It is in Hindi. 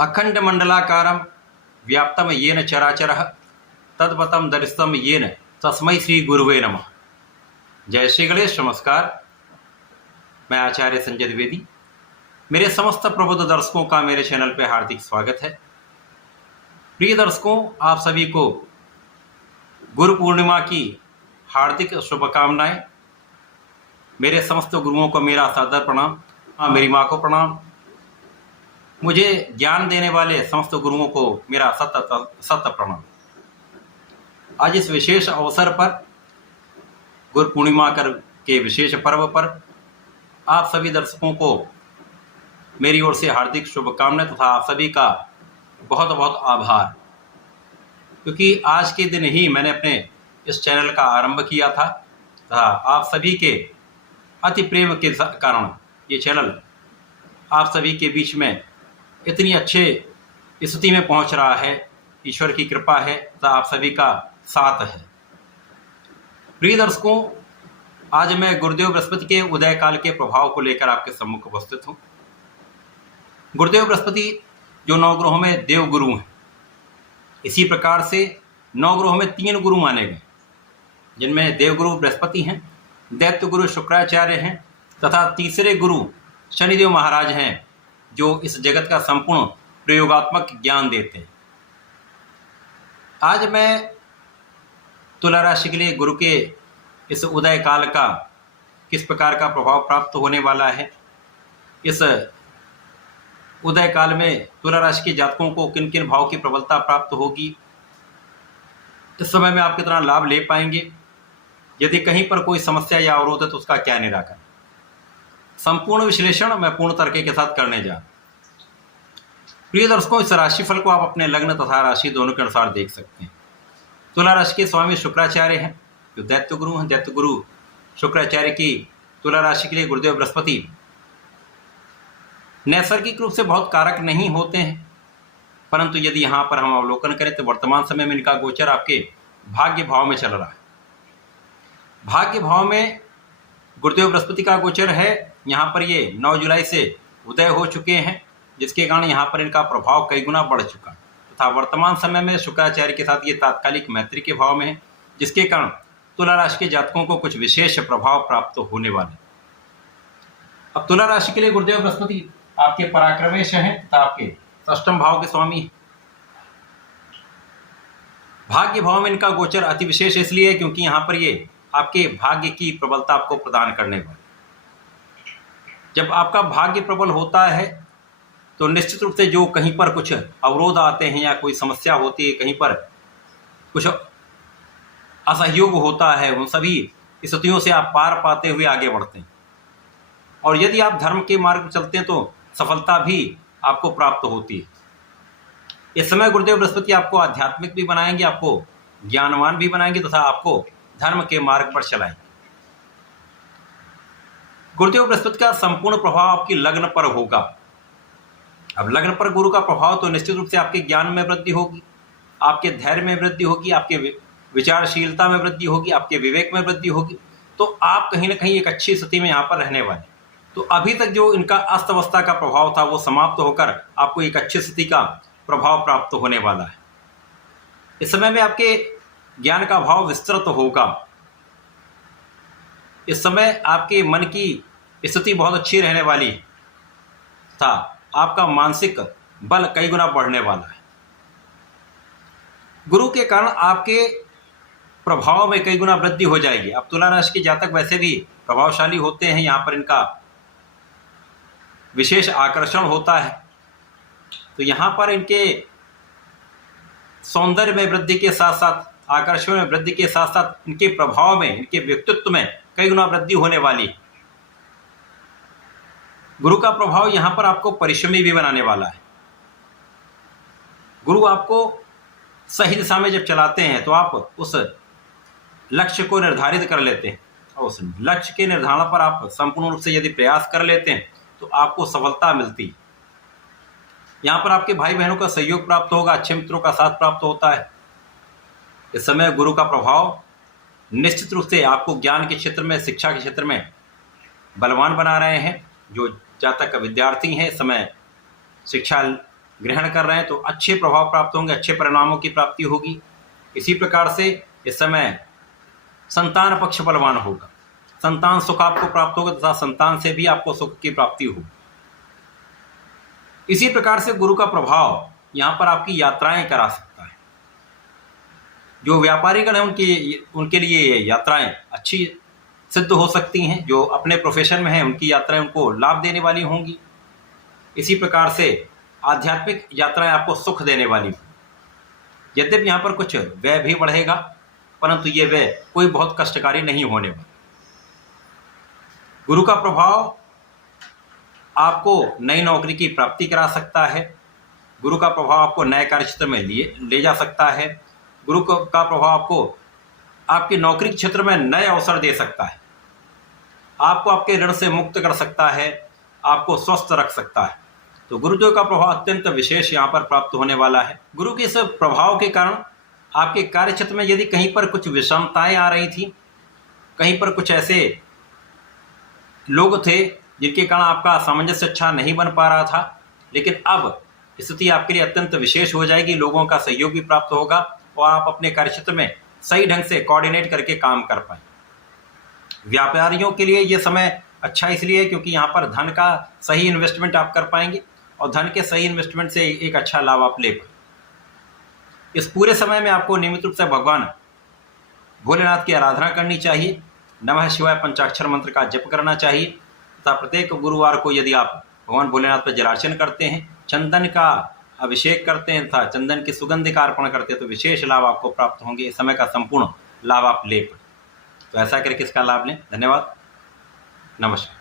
अखंड मंडलाकारं व्याप्तं येन चराचरः तद्पथं दर्शितं येन तस्मै श्री गुरुवे नमः। जय श्री गणेश। नमस्कार, मैं आचार्य संजय द्विवेदी। मेरे समस्त प्रबुद्ध दर्शकों का मेरे चैनल पर हार्दिक स्वागत है। प्रिय दर्शकों, आप सभी को गुरु पूर्णिमा की हार्दिक शुभकामनाएं। मेरे समस्त गुरुओं को मेरा सादर प्रणाम, मेरी माँ को प्रणाम। मुझे ज्ञान देने वाले समस्त गुरुओं को मेरा सत प्रणाम। आज इस विशेष अवसर पर, गुरु पूर्णिमा के विशेष पर्व पर, आप सभी दर्शकों को मेरी ओर से हार्दिक शुभकामनाएं तथा आप सभी का बहुत बहुत आभार, क्योंकि आज के दिन ही मैंने अपने इस चैनल का आरंभ किया था तथा आप सभी के अति प्रेम के कारण ये चैनल आप सभी के बीच में इतनी अच्छे स्थिति में पहुंच रहा है। ईश्वर की कृपा है तथा आप सभी का साथ है। प्रिय दर्शकों, आज मैं गुरुदेव बृहस्पति के उदय काल के प्रभाव को लेकर आपके सम्मुख उपस्थित हूँ। गुरुदेव बृहस्पति जो नवग्रहों में देव गुरु हैं, इसी प्रकार से नवग्रहों में 3 गुरु माने गए, जिनमें देवगुरु बृहस्पति हैं, दैत्य गुरु शुक्राचार्य हैं तथा तीसरे गुरु शनिदेव महाराज हैं, जो इस जगत का संपूर्ण प्रयोगात्मक ज्ञान देते हैं। आज मैं तुला राशि के लिए गुरु के इस उदय काल का किस प्रकार का प्रभाव प्राप्त होने वाला है, इस उदय काल में तुला राशि के जातकों को किन किन भाव की प्रबलता प्राप्त होगी, इस समय में आप कितना लाभ ले पाएंगे, यदि कहीं पर कोई समस्या या अवरोध है तो उसका क्या निराकरण, संपूर्ण विश्लेषण मैं पूर्ण तरीके के साथ करने जा। प्रिय दर्शकों, इस राशिफल को आप अपने लग्न तथा राशि दोनों के अनुसार देख सकते हैं। तुला राशि के स्वामी शुक्राचार्य हैं, जो दैत्य गुरु हैं। दैत्य गुरु शुक्राचार्य की तुला राशि के लिए गुरुदेव बृहस्पति नैसर्गिक रूप से बहुत कारक नहीं होते हैं, परंतु यदि यहाँ पर हम अवलोकन करें तो वर्तमान समय में इनका गोचर आपके भाग्य भाव में चल रहा है। भाग्य भाव में गुरुदेव बृहस्पति का गोचर है। यहाँ पर ये 9 जुलाई से उदय हो चुके हैं, जिसके कारण यहाँ पर इनका प्रभाव कई गुना बढ़ चुका तथा वर्तमान समय में शुक्राचार्य के साथ ये तात्कालिक मैत्री के भाव में है, जिसके कारण तुला राशि के जातकों को कुछ विशेष प्रभाव प्राप्त होने वाले। अब तुला राशि के लिए गुरुदेव बृहस्पति आपके पराक्रमेश हैं तथा आपके षष्ठम भाव के स्वामी। भाग्य भाव में इनका गोचर अति विशेष इसलिए है क्योंकि यहाँ पर ये आपके भाग्य की प्रबलता आपको प्रदान करने वाले। जब आपका भाग्य प्रबल होता है तो निश्चित रूप से जो कहीं पर कुछ अवरोध आते हैं या कोई समस्या होती है, कहीं पर कुछ असहयोग होता है, उन सभी स्थितियों से आप पार पाते हुए आगे बढ़ते हैं। और यदि आप धर्म के मार्ग पर चलते हैं तो सफलता भी आपको प्राप्त होती है। इस समय गुरुदेव बृहस्पति आपको आध्यात्मिक भी बनाएंगे, आपको ज्ञानवान भी बनाएंगे तथा आपको धर्म के मार्ग पर चलाएंगे। गुरुदेव बृहस्पति का संपूर्ण प्रभाव आपकी लग्न पर होगा। अब लग्न पर गुरु का प्रभाव तो निश्चित रूप से आपके ज्ञान में वृद्धि होगी, आपके धैर्य में वृद्धि होगी, आपके विचारशीलता में वृद्धि होगी, आपके विवेक में वृद्धि होगी। तो आप कहीं ना कहीं एक अच्छी स्थिति में यहाँ पर रहने वाले। तो अभी तक जो इनका अस्त अवस्था का प्रभाव था वो समाप्त होकर आपको एक अच्छी स्थिति का प्रभाव प्राप्त होने वाला है। इस समय में आपके ज्ञान का भाव विस्तृत होगा। इस समय आपके मन की स्थिति बहुत अच्छी रहने वाली था। आपका मानसिक बल कई गुना बढ़ने वाला है। गुरु के कारण आपके प्रभाव में कई गुना वृद्धि हो जाएगी। अब तुला राशि के जातक वैसे भी प्रभावशाली होते हैं, यहाँ पर इनका विशेष आकर्षण होता है। तो यहाँ पर इनके सौंदर्य में वृद्धि के साथ साथ, आकर्षण में वृद्धि के साथ साथ इनके प्रभाव में, इनके व्यक्तित्व में कई गुना वृद्धि होने वाली है। गुरु का प्रभाव यहाँ पर आपको परिश्रमी भी बनाने वाला है। गुरु आपको सही दिशा में जब चलाते हैं तो आप उस लक्ष्य को निर्धारित कर लेते हैं, और उस लक्ष्य के निर्धारण पर आप संपूर्ण रूप से यदि प्रयास कर लेते हैं तो आपको सफलता मिलती है। यहाँ पर आपके भाई बहनों का सहयोग प्राप्त होगा, अच्छे मित्रों का साथ प्राप्त होता है। इस समय गुरु का प्रभाव निश्चित रूप से आपको ज्ञान के क्षेत्र में, शिक्षा के क्षेत्र में बलवान बना रहे हैं। जो जातक विद्यार्थी हैं, इस समय शिक्षा ग्रहण कर रहे हैं तो अच्छे प्रभाव प्राप्त होंगे, अच्छे परिणामों की प्राप्ति होगी। इसी प्रकार से इस समय संतान पक्ष बलवान होगा, संतान सुख आपको प्राप्त होगा तथा संतान से भी आपको सुख की प्राप्ति होगी। इसी प्रकार से गुरु का प्रभाव यहाँ पर आपकी यात्राएं करा सकता है। जो व्यापारीगण हैं उनके लिए यात्राएं अच्छी सिद्ध हो सकती हैं। जो अपने प्रोफेशन में हैं उनकी यात्राएं उनको लाभ देने वाली होंगी। इसी प्रकार से आध्यात्मिक यात्राएं आपको सुख देने वाली होंगी। यद्यपि यहाँ पर कुछ व्यय भी बढ़ेगा, परंतु ये व्यय कोई बहुत कष्टकारी नहीं होने वाला। गुरु का प्रभाव आपको नई नौकरी की प्राप्ति करा सकता है। गुरु का प्रभाव आपको नए कार्यक्षेत्र में ले जा सकता है। गुरु का प्रभाव आपको आपके नौकरी क्षेत्र में नए अवसर दे सकता है, आपको आपके ऋण से मुक्त कर सकता है, आपको स्वस्थ रख सकता है। तो गुरुदेव का प्रभाव अत्यंत विशेष यहाँ पर प्राप्त होने वाला है। गुरु के इस प्रभाव के कारण आपके कार्य क्षेत्र में यदि कहीं पर कुछ विषमताएं आ रही थी, कहीं पर कुछ ऐसे लोग थे जिनके कारण आपका सामंजस्य अच्छा नहीं बन पा रहा था, लेकिन अब स्थिति आपके लिए अत्यंत विशेष हो जाएगी। लोगों का सहयोग भी प्राप्त होगा और आप अपने कार्यक्षेत्र में सही ढंग से कोऑर्डिनेट करके काम कर पाए। व्यापारियों के लिए ये समय अच्छा इसलिए क्योंकि यहाँ पर धन का सही इन्वेस्टमेंट आप कर पाएंगे और धन के सही इन्वेस्टमेंट से एक अच्छा लाभ आप ले पाएंगे। इस पूरे समय में आपको नियमित रूप से भगवान भोलेनाथ की आराधना करनी चाहिए, नमः शिवाय पंचाक्षर मंत्र का जप करना चाहिए तथा प्रत्येक गुरुवार को यदि आप भगवान भोलेनाथ पर जलार्चन करते हैं, चंदन का अभिषेक करते हैं तथा चंदन की सुगंध का अर्पण करते हैं तो विशेष लाभ आपको प्राप्त होंगे। इस समय का संपूर्ण लाभ आप ले पाए। तो ऐसा करके इसका लाभ लें। धन्यवाद, नमस्कार।